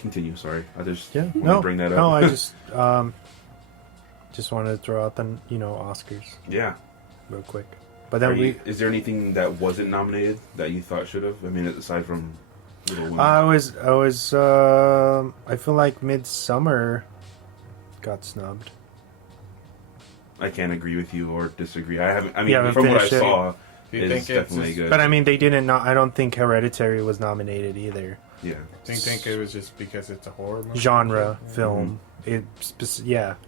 Continue. Sorry, I just Yeah. wanted No. to bring that up. No, I just wanted to throw out the Oscars Yeah. real quick. But then Is there anything that wasn't nominated that you thought should have? I mean, aside from Little Women. I feel like Midsummer got snubbed. I can't agree with you or disagree. I haven't. I mean, You haven't from what I finished it? saw, Do you it's think it's definitely good. But I mean, they didn't. I don't think Hereditary was nominated either. Yeah. Do you think it was just because it's a horror movie? Genre film.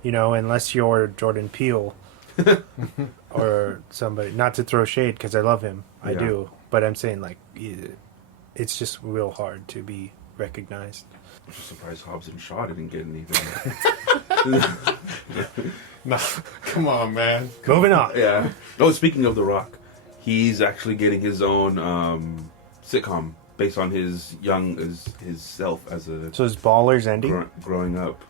Unless you're Jordan Peele or somebody. Not to throw shade because I love him, I Yeah. do. But I'm saying it's just real hard to be recognized. I'm just surprised Hobbs and Shaw didn't get anything. No, come on, man. Moving on. Yeah. Oh, speaking of The Rock, he's actually getting his own sitcom based on his self as a So is Ballers ending? growing up.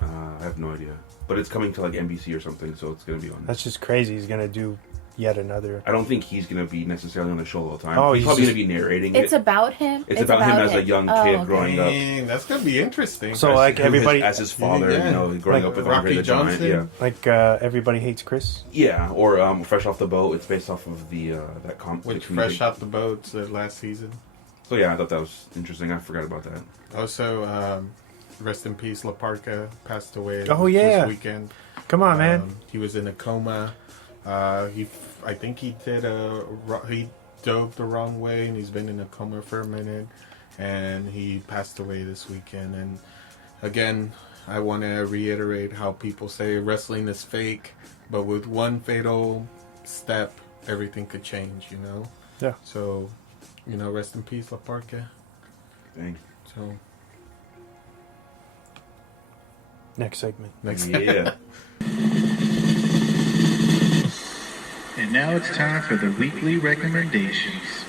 I have no idea, but it's coming to like NBC or something, so it's gonna be on. That's just crazy. He's gonna do yet another. I don't think he's gonna be necessarily on the show all the time. Oh, he's he's probably just- gonna be narrating It's it. about him. It's about him as a young kid okay. growing up. Dang, that's gonna be interesting. So like everybody, as his father, Yeah. growing Like up with Rocky Andre the Giant. Johnson? Yeah. Everybody hates Chris. Yeah, or Fresh Off the Boat. It's based off of the which the Fresh comedic- Out the Boat last season. So yeah, I thought that was interesting. I forgot about that. Also, rest in peace, La Parca passed away. Oh, yeah. this weekend. Come on, man. He was in a coma. I think he dove the wrong way, and he's been in a coma for a minute. And he passed away this weekend. And again, I want to reiterate how people say wrestling is fake, but with one fatal step, everything could change. Yeah. So, rest in peace, La Parca. Dang. So Next segment. Yeah. And now it's time for the weekly recommendations.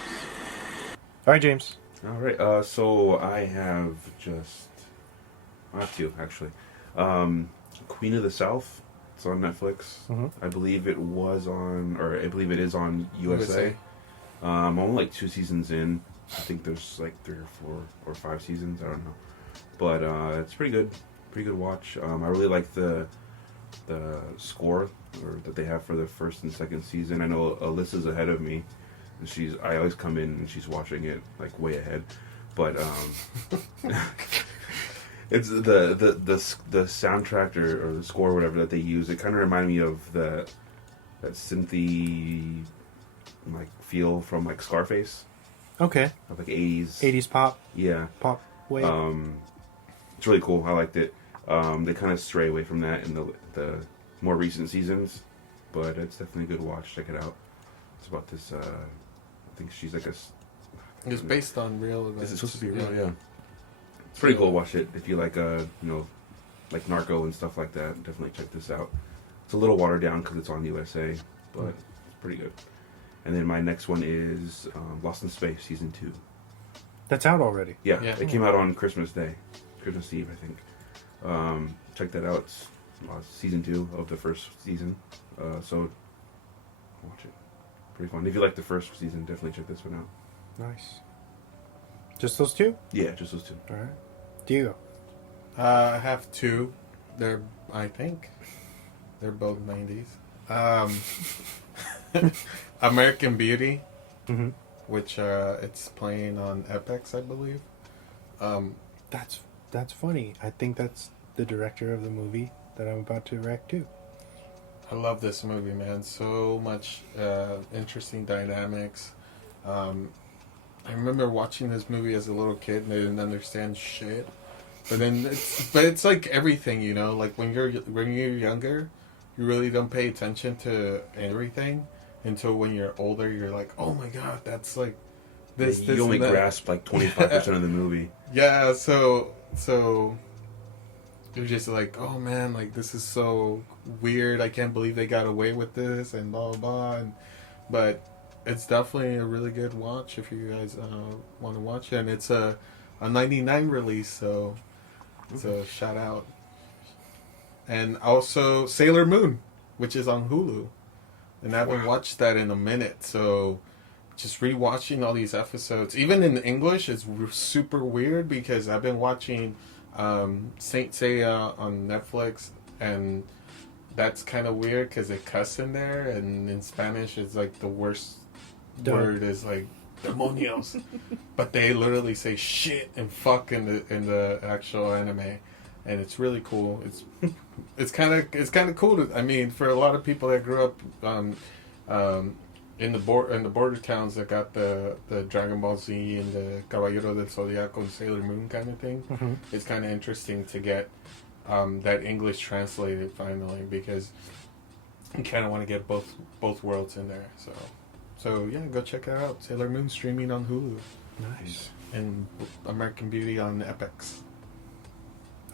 All right, James. All right. So I have two actually. Queen of the South. It's on Netflix. Mhm. I believe it is on USA. I'm only like 2 seasons in. I think there's like 3 or 4 or 5 seasons. I don't know, but it's pretty good. Pretty good watch. I really like the score that they have for the first and second season. I know Alyssa's ahead of me. And I always come in and she's watching it like way ahead, but it's the soundtrack or the score or whatever that they use. It kind of reminded me of that synthy like feel from like Scarface, Okay. of like 80s pop. Yeah. Pop way. It's really cool. I liked it. They kind of stray away from that in the more recent seasons, but it's definitely a good watch. Check it out. It's about this. I think she's like it's based on real events. Is it supposed to be real? Yeah. It's pretty cool. Watch it if you like like Narco and stuff like that. Definitely check this out. It's a little watered down because it's on USA, but it's pretty good. And then my next one is Lost in Space season 2. That's out already. Yeah, Yeah. it came out on Christmas Day, Christmas Eve, I think. Check that out. It's season 2 of the first season. So watch it. Pretty fun. If you like the first season, definitely check this one out. Nice. Just those two? Yeah, just those 2. All right. Diego. I have 2. I think they're both 90s. American Beauty, Mm-hmm. which it's playing on Epix, I believe. That's funny. I think that's the director of the movie that I'm about to react to. I love this movie, man. So much interesting dynamics. I remember watching this movie as a little kid and I didn't understand shit. But then it's like everything, like when you're younger, you really don't pay attention to everything until when you're older, you're like, oh my god, that's like this. You only grasp like 25% of the movie. Yeah, so you're just like, oh man, like this is so weird. I can't believe they got away with this and blah blah blah. But it's definitely a really good watch if you guys want to watch it. And it's a 99 release, so shout out. And also Sailor Moon, which is on Hulu, and I haven't watched that in a minute. So just rewatching all these episodes, even in English, it's super weird because I've been watching Saint Seiya on Netflix, and that's kind of weird because they cuss in there, and in Spanish, it's like the worst word is like demonios, but they literally say shit and fuck in the actual anime, and it's really cool. It's kind of cool. I mean, for a lot of people that grew up in the border towns that got the Dragon Ball Z and the Caballero del Zodiaco and Sailor Moon kind of thing, it's kind of interesting to get that English translated finally, because you kind of want to get both worlds in there. So yeah, go check it out. Sailor Moon streaming on Hulu. Nice. And American Beauty on Epix.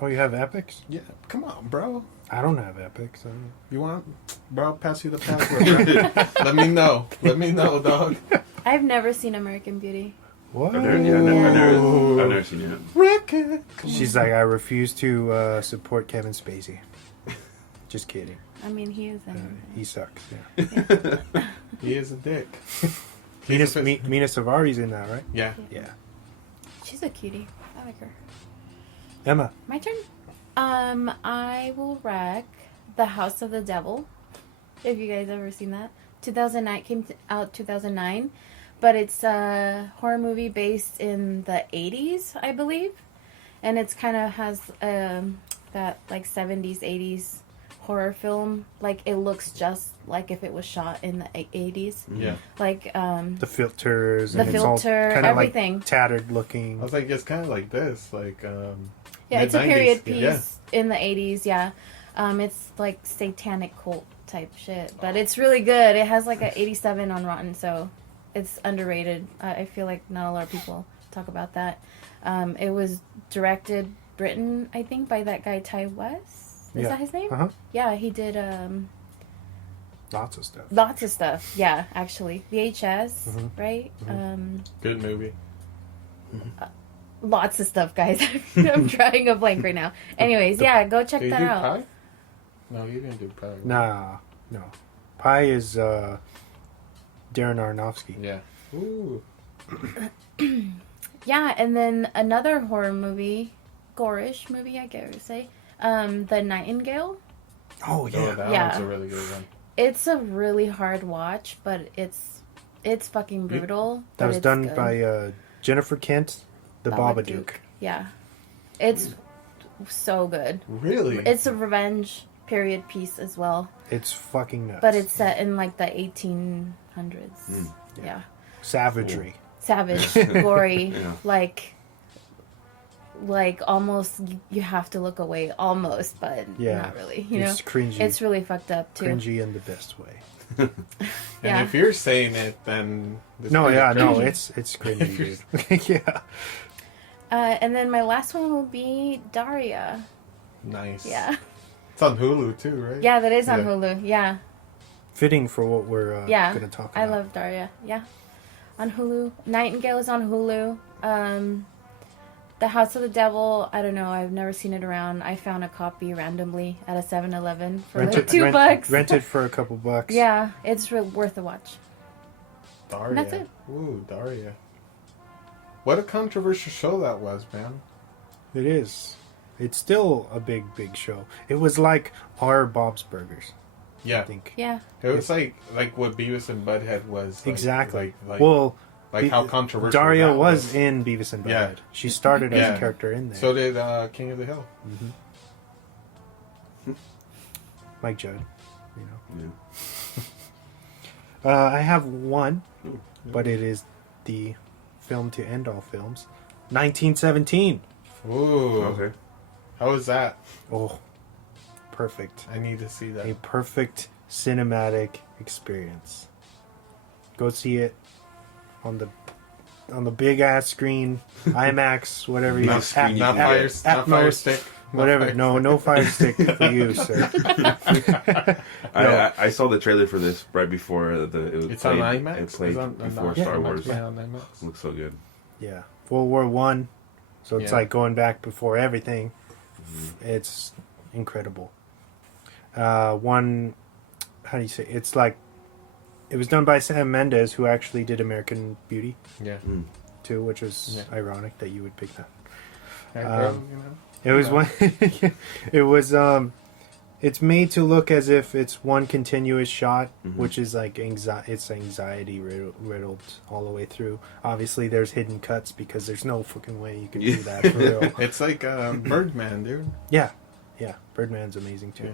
Oh, you have Epics? Yeah, come on, bro. I don't have Epics. You want? Bro, I'll pass you the password. Bro. Let me know. Let me know, dog. I've never seen American Beauty. What? I've never seen it. Record. She's like, I refuse to support Kevin Spacey. Just kidding. I mean, he is anyway. He sucks. Yeah. He is a dick. Mina Savari's in that, right? Yeah. Yeah. She's a cutie. I like her. Emma. My turn. I will wreck The House of the Devil. If you guys ever seen that, 2009 came out 2009, but it's a horror movie based in the 80s, I believe, and it's kind of has that like 70s 80s horror film. Like it looks just like if it was shot in the 80s. Yeah. Like the filters. the and filter, it's all everything. like tattered looking. I was like, it's kind of like this, like yeah, it's a mid-90s. period piece Yeah. in the 80s. Yeah, it's like satanic cult type shit, but it's really good. It has like a 87 on Rotten, so it's underrated. I feel like not a lot of people talk about that. It was directed, written, I think, by that guy Ty West. Is that his name? Uh-huh. Yeah, he did Lots of stuff. lots of stuff. Yeah, actually, VHS, right? Good movie. Lots of stuff, guys. I'm drawing a blank right now. Anyways, yeah, go check Did you that do out. Pie? No, you didn't do Pie. right? Nah, no. Pie is Darren Aronofsky. Yeah. Ooh. Yeah, and then another horror movie, gorish movie, I guess I would say, The Nightingale. Oh, yeah. Oh, that Yeah. one's a really good one. It's a really hard watch, but it's fucking brutal. That but was it's done good. by Jennifer Kent, the Babadook. Yeah, it's so good. Really? It's a revenge period piece as well, It's fucking nuts. but it's set in like the 1800s. Yeah, savagery. savage, gory, Yeah. like almost you have to look away, almost, but Yeah. not really. You know, It's cringy. it's really fucked up too. Cringy in the best way. And Yeah. if you're saying it, then it's No, pretty yeah, no, cringy. it's cringy, dude. Yeah. And then my last one will be Daria. Nice. Yeah, It's on Hulu too, right? yeah, that is on Yeah. Hulu. Yeah. Fitting for what we're Yeah, going to talk about. I love Daria. Yeah, on Hulu. Nightingale is on Hulu. The House of the Devil. I don't know. I've never seen it around. I found a copy randomly at a 7-Eleven for like $2. Rent it for a couple bucks. Yeah, it's worth a watch. Daria. That's it. Ooh, Daria. What a controversial show that was, man. It is. It's still a big show. It was like our Bob's Burgers, I Yeah. think. Yeah, It was like what Beavis and Butthead was. Like, Exactly. Like, Well, like how controversial Daria that was in Beavis and Butthead. Yeah. She started as Yeah. a character in there. So did King of the Hill. Mike Judd, you know. Yeah. I have one, but it is the film to end all films. 1917. Ooh. Okay. How was that? Oh, perfect. I need to see that. A perfect cinematic experience. Go see it on the big ass screen, IMAX, whatever you Not screen, Not Yeah. fire, not fire Atmos, stick. Not whatever. fire No fire stick for you, sir. I saw the trailer for this right before it It's played. on IMAX. It played It's on before yeah, Star Wars. Yeah, on IMAX. Looks so good. Yeah, World War One. So it's Yeah. like going back before everything. It's incredible. One, how do you say? It's like It was done by Sam Mendes, who actually did American Beauty Yeah. too, which was Yeah. ironic that you would pick that. You know. It was Yeah. one. It was. It's made to look as if it's one continuous shot, which is like it's anxiety riddled all the way through. Obviously, there's hidden cuts because there's no fucking way you can do that for real. It's like Birdman, dude. Yeah, Birdman's amazing too. Yeah.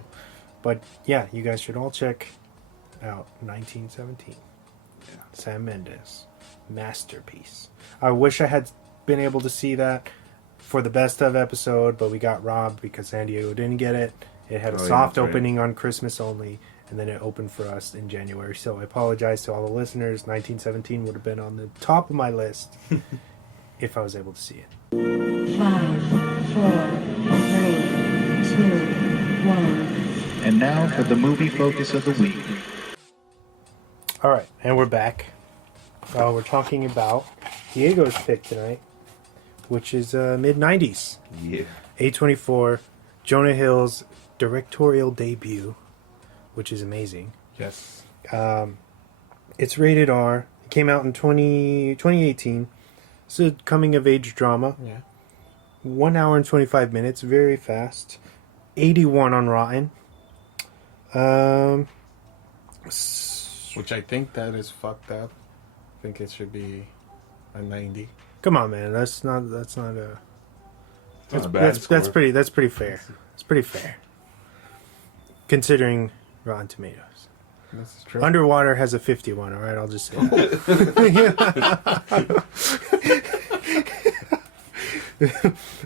But yeah, you guys should all check out 1917. Yeah. Sam Mendes, masterpiece. I wish I had been able to see that for the best of episode, but we got robbed because San Diego didn't get it. It had a soft that's right. opening on Christmas only, and then it opened for us in January. So I apologize to all the listeners. 1917 would have been on the top of my list if I was able to see it. 5, 4, 3, 2, 1. And now for the movie focus of the week. All right, and we're back. We're talking about Diego's pick tonight, which is mid-90s. Yeah. A24, Jonah Hill's directorial debut, which is amazing. Yes. It's rated R. It came out in 2018. It's a coming-of-age drama. Yeah. 1 hour and 25 minutes, very fast. 81 on Rotten. Which I think that is fucked up. I think it should be a 90. Come on, man. That's not a... That's bad. That's pretty fair. It's pretty fair. Considering Rotten Tomatoes. This is true. Underwater has a 51, alright? I'll just say that.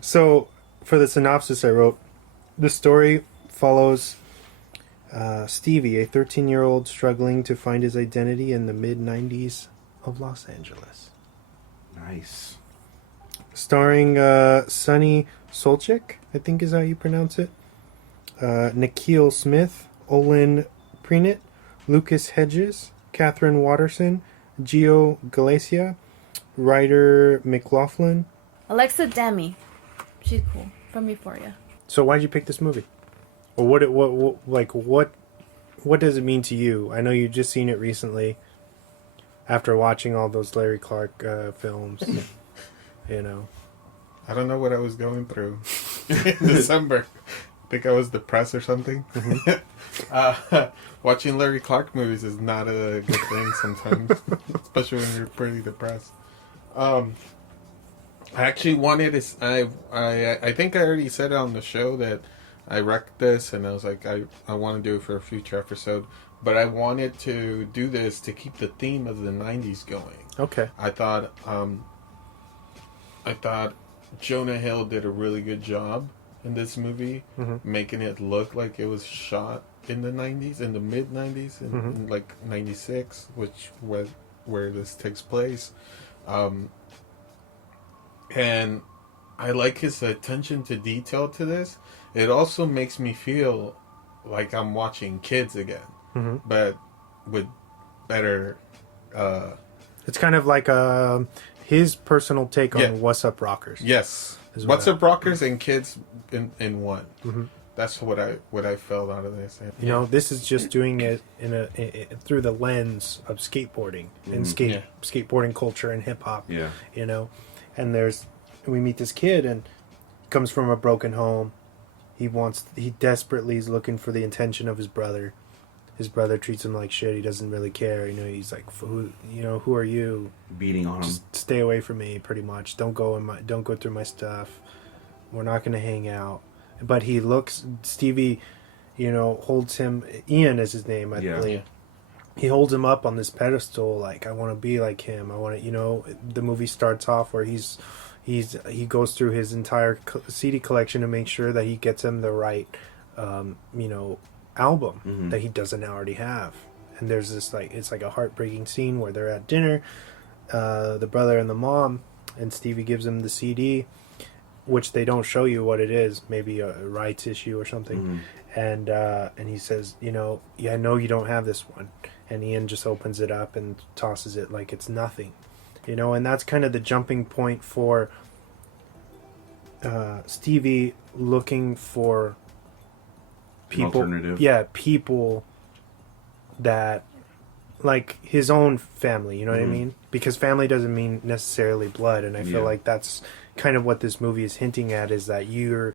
So, for the synopsis I wrote, the story follows Stevie, a 13-year-old struggling to find his identity in the mid-90s of Los Angeles. Nice. Starring Sonny Solchik, I think is how you pronounce it. Nikhil Smith, Olin Prenit, Lucas Hedges, Catherine Watterson, Gio Galacia, Ryder McLaughlin. Alexa Demi. She's cool. From Euphoria. So why'd you pick this movie? Or what does it mean to you? I know you've just seen it recently after watching all those Larry Clark films. You know. I don't know what I was going through in December. I think I was depressed or something. Watching Larry Clark movies is not a good thing sometimes, especially when you're pretty depressed. I actually wanted to. I think I already said it on the show that I wrecked this, and I was like, I want to do it for a future episode. But I wanted to do this to keep the theme of the '90s going. Okay. I thought Jonah Hill did a really good job in this movie, making it look like it was shot in the 90s, in the mid-90s, in like 96, which was where this takes place. And I like his attention to detail to this. It also makes me feel like I'm watching Kids again, but with better... It's kind of like his personal take on What's Up Rockers. Yes. Is What's what Up Rockers and Kids in one. That's what I felt out of this. You know, this is just doing it through the lens of skateboarding and skateboarding culture and hip hop. Yeah. You know, and we meet this kid and comes from a broken home. He desperately is looking for the attention of his brother. His brother treats him like shit. He doesn't really care. You know, he's like, who are you? Beating on him. Just stay away from me, pretty much. Don't go through my stuff. We're not gonna hang out. But Stevie, you know, holds him. Ian is his name, I believe. Yeah. He holds him up on this pedestal, like, I want to be like him. I want to, you know. The movie starts off where he goes through his entire CD collection to make sure that he gets him the right, you know, album that he doesn't already have. And there's this it's like a heartbreaking scene where they're at dinner, the brother and the mom, and Stevie gives him the CD, which they don't show you what it is, maybe a rights issue or something. And he says, you know, I know you don't have this one. And Ian just opens it up and tosses it like it's nothing, you know. And that's kind of the jumping point for Stevie looking for people, alternative. people that like his own family, you know what I Mhm. mean? Because family doesn't mean necessarily blood, and I feel Yeah. like that's kind of what this movie is hinting at, is that you're